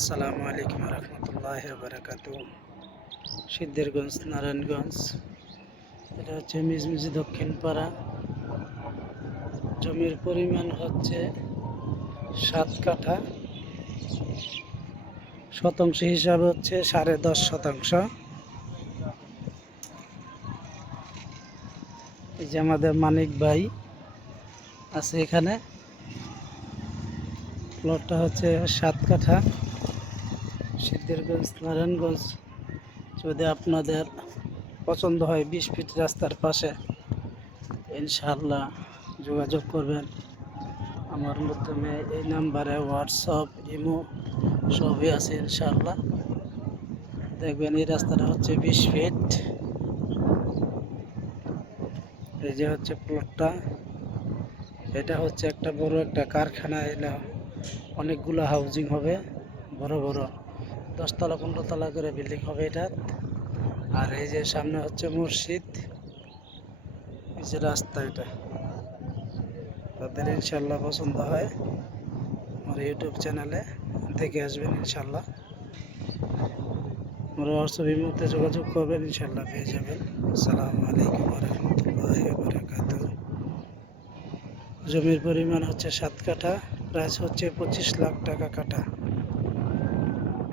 আসসালামু আলাইকুম রহমতুল্লাহ বারাকাত। সিদ্ধিরগঞ্জ, নারায়ণগঞ্জ। এটা হচ্ছে মিজমিজি দক্ষিণ পাড়া। জমির পরিমাণ হচ্ছে 7 কাঠা, শতাংশ হিসাবে হচ্ছে 10.5%। এই যে আমাদের মানিক ভাই আছে এখানে। প্লটটা হচ্ছে 7 কাঠা, সিদ্ধিরগঞ্জ, নারায়ণগঞ্জ। যদি আপনাদের পছন্দ হয় 20 ফিট রাস্তার পাশে, ইনশাআল্লাহ যোগাযোগ করবেন আমার মাধ্যমে। এই নাম্বারে হোয়াটসঅ্যাপ, ইমো সবই আছে ইনশাআল্লাহ। দেখবেন এই রাস্তাটা হচ্ছে 20 ফিট। এই যে হচ্ছে প্লটটা। এটা হচ্ছে একটা বড় একটা কারখানা। এটা অনেকগুলো হাউজিং হবে, বড় বড় 10 তলা 15 তলা করে বিল্ডিং হবে এটা। আর এই যে সামনে হচ্ছে মসজিদ, এই যে রাস্তা। এটা তাদের ইনশাল্লাহ পছন্দ হয় আমার ইউটিউব চ্যানেলে দেখে আসবেন ইনশাল্লাহ। আমার হোয়াটসঅ্যাপ মধ্যে যোগাযোগ করবেন, ইনশাল্লাহ পেয়ে যাবেন। আসসালামু আলাইকুম রহমতুল্লাহি বারাকাতুহু। জমির পরিমাণ হচ্ছে 7 কাঠা, প্রাইস হচ্ছে 25 লাখ টাকা কাঠা।